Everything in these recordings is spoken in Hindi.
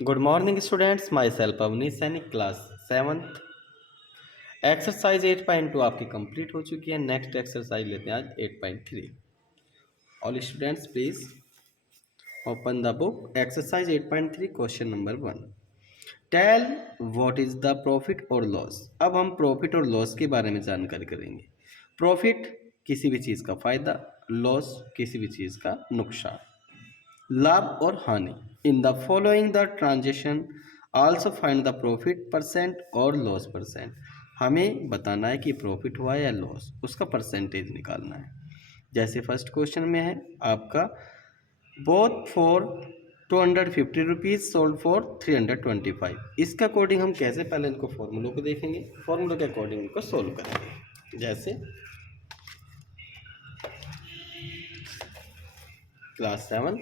Good morning students, myself Avnish Sainik, class 7th। Exercise 8.2 आपकी कंप्लीट हो चुकी है। नेक्स्ट एक्सरसाइज लेते हैं आज 8.3। All students please open the book. Exercise 8.3 question number 1। Tell what is the profit और लॉस। अब हम प्रॉफिट और लॉस के बारे में जानकारी करेंगे। प्रॉफिट किसी भी चीज़ का फायदा, लॉस किसी भी चीज़ का नुकसान, लाभ और हानि। In the following the transaction also find the profit percent और लॉस परसेंट। हमें बताना है कि प्रॉफिट हुआ या लॉस, उसका परसेंटेज निकालना है। जैसे फर्स्ट क्वेश्चन में है आपका both for 250 rupees sold for 325। इसके अकॉर्डिंग हम कैसे पहले इनको फॉर्मूलों को देखेंगे, फॉर्मूलों के अकॉर्डिंग इनको सोल्व करेंगे। जैसे क्लास 7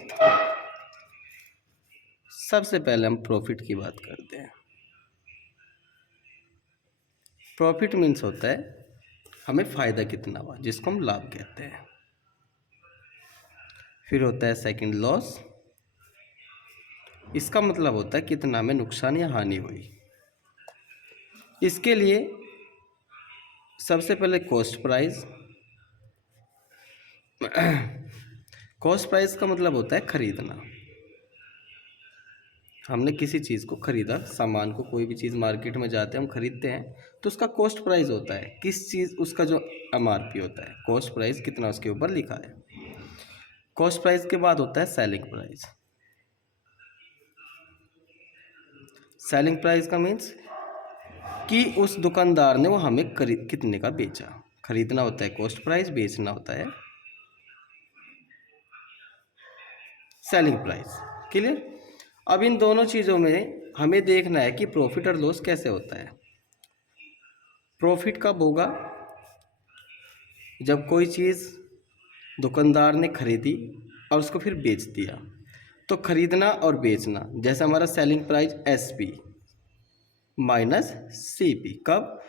सबसे पहले हम प्रॉफिट की बात करते हैं। प्रॉफिट मीन्स होता है हमें फ़ायदा कितना हुआ, जिसको हम लाभ कहते हैं। फिर होता है सेकंड लॉस, इसका मतलब होता है कितना हमें नुकसान या हानि हुई। इसके लिए सबसे पहले कॉस्ट प्राइस। कॉस्ट प्राइस का मतलब होता है खरीदना। हमने किसी चीज़ को खरीदा, सामान को, कोई भी चीज़ मार्केट में जाते हैं हम खरीदते हैं तो उसका कॉस्ट प्राइस होता है किस चीज़, उसका जो MRP होता है, कॉस्ट प्राइस कितना उसके ऊपर लिखा है। कॉस्ट प्राइस के बाद होता है सेलिंग प्राइस। सेलिंग प्राइस का मीन्स कि उस दुकानदार ने वो हमें कितने का बेचा। खरीदना होता है कॉस्ट प्राइस, बेचना होता है सेलिंग प्राइस। क्लियर। अब इन दोनों चीज़ों में हमें देखना है कि प्रॉफिट और लॉस कैसे होता है। प्रॉफिट कब होगा, जब कोई चीज़ दुकानदार ने खरीदी और उसको फिर बेच दिया। तो खरीदना और बेचना, जैसे हमारा selling price SP minus CP। कब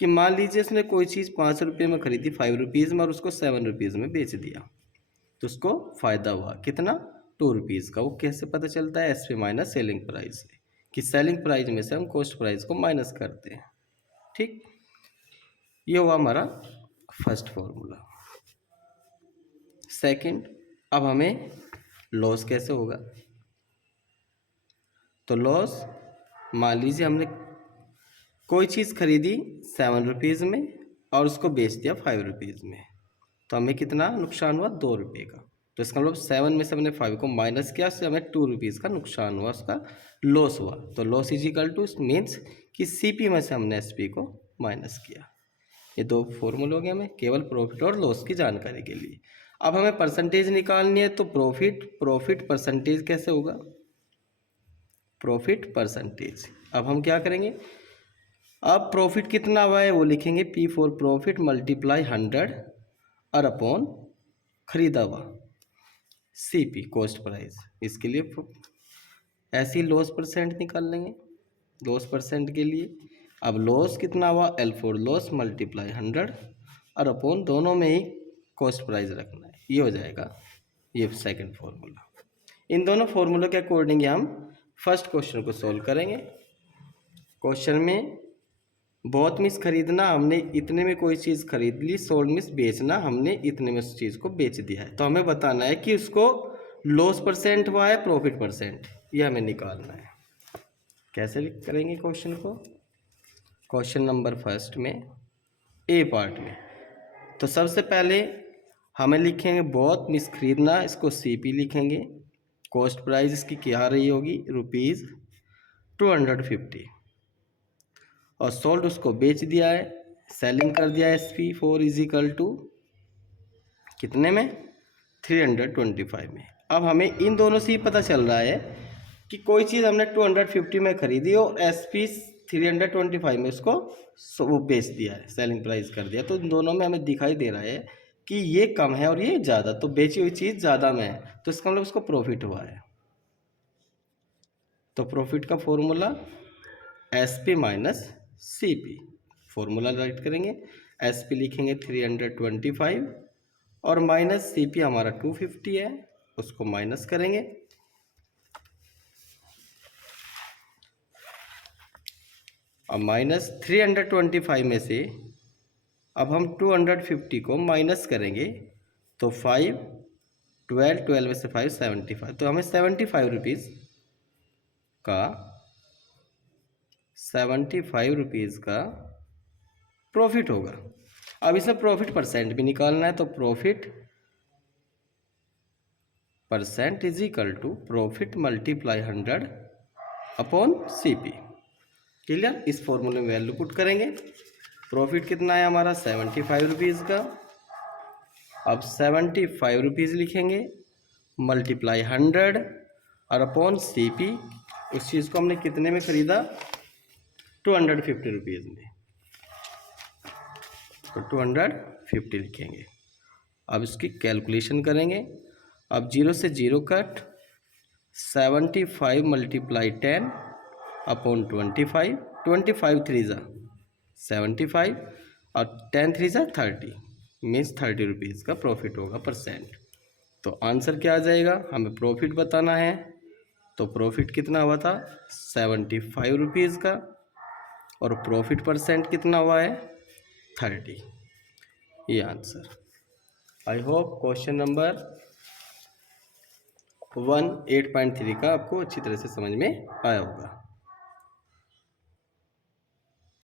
कि मान लीजिए उसने कोई चीज़ 5 रुपये में खरीदी 5 रुपीज़ में और उसको 7 रुपीज़ में बेच दिया, तो उसको फ़ायदा हुआ कितना, 2 रुपीज़ का। वो कैसे पता चलता है, SP माइनस सेलिंग प्राइस से, कि सेलिंग प्राइस में से हम कॉस्ट प्राइस को माइनस करते हैं। ठीक, ये हुआ हमारा फर्स्ट फॉर्मूला। सेकंड, अब हमें लॉस कैसे होगा। तो लॉस, मान लीजिए हमने कोई चीज़ खरीदी 7 रुपीज़ में और उसको बेच दिया 5 रुपीज़ में, तो हमें कितना नुकसान हुआ, 2 रुपये का। तो इसका मतलब 7 में से हमने 5 को माइनस किया, उससे हमें 2 रुपीज़ का नुकसान हुआ, उसका लॉस हुआ। तो loss is equal two means कि CP में से हमने SP को माइनस किया। ये दो फॉर्मूले हो गए हमें केवल प्रॉफिट और लॉस की जानकारी के लिए। अब हमें परसेंटेज निकालनी है, तो प्रॉफिट परसेंटेज कैसे होगा, प्रॉफिट परसेंटेज। अब हम क्या करेंगे, अब प्रॉफिट कितना हुआ है वो लिखेंगे, P फॉर प्रॉफिट मल्टीप्लाई 100 और अपॉन खरीदा हुआ CP कॉस्ट प्राइस। इसके लिए ऐसे ही लॉस परसेंट निकाल लेंगे, लॉस परसेंट के लिए। अब लॉस कितना हुआ, L फॉर लॉस मल्टीप्लाई 100 और अपॉन दोनों में ही कॉस्ट प्राइस रखना है। ये हो जाएगा ये सेकंड फॉर्मूला। इन दोनों फॉर्मूलों के अकॉर्डिंग हम फर्स्ट क्वेश्चन को सॉल्व करेंगे। क्वेश्चन में बहुत मिस खरीदना, हमने इतने में कोई चीज़ खरीद ली, सोल्ड मिस बेचना, हमने इतने में उस चीज़ को बेच दिया है। तो हमें बताना है कि उसको लॉस परसेंट हुआ है प्रॉफिट परसेंट, ये हमें निकालना है। कैसे करेंगे क्वेश्चन को, क्वेश्चन नंबर फर्स्ट में A पार्ट में, तो सबसे पहले हमें लिखेंगे बहुत मिस खरीदना, इसको CP लिखेंगे। कॉस्ट प्राइस इसकी क्या रही होगी, ₹250 और सोल्ड उसको बेच दिया है, सेलिंग कर दिया है SP 4 इज इक्वल टू कितने में, 325 में। अब हमें इन दोनों से ही पता चल रहा है कि कोई चीज़ हमने 250 में खरीदी और SP 325 में उसको वो बेच दिया है, सेलिंग प्राइस कर दिया। तो इन दोनों में हमें दिखाई दे रहा है कि ये कम है और ये ज़्यादा, तो बेची हुई चीज़ ज़्यादा में है, तो इसका मतलब उसको प्रॉफिट हुआ है। तो प्रॉफिट का formula SP minus CP, formula right करेंगे। SP लिखेंगे 325 और माइनस CP हमारा 250 है, उसको माइनस करेंगे। अब -325 में से अब हम 250 को माइनस करेंगे तो 5 12 12 में से 5 75, तो हमें 75 रुपीज़ का प्रॉफिट होगा। अब इसमें प्रॉफिट परसेंट भी निकालना है, तो profit percent is equal to profit multiply 100 upon CP। Clear? इस फॉर्मूले में वैल्यू पुट करेंगे। प्रॉफिट कितना है हमारा 75 रुपीज़ का। अब 75 रुपीज़ लिखेंगे, मल्टीप्लाई 100 और अपॉन CP। उस चीज़ को हमने कितने में ख़रीदा? 250 रुपीज़ में, तो 250 लिखेंगे। अब इसकी कैलकुलेशन करेंगे। अब 0 से 0 कट, 75 मल्टीप्लाई 10 अपॉन 25, 25 3 ज़ा 75 और 10 3 ज़ा 30, मीन्स 30 रुपीज़ का प्रॉफिट होगा परसेंट। तो आंसर क्या आ जाएगा? हमें प्रॉफिट बताना है, तो प्रॉफिट कितना हुआ था? 75 रुपीज़ का, और प्रॉफिट परसेंट कितना हुआ है? 30। ये answer. I hope question number 1 8.3 का आपको अच्छी तरह से समझ में आया होगा।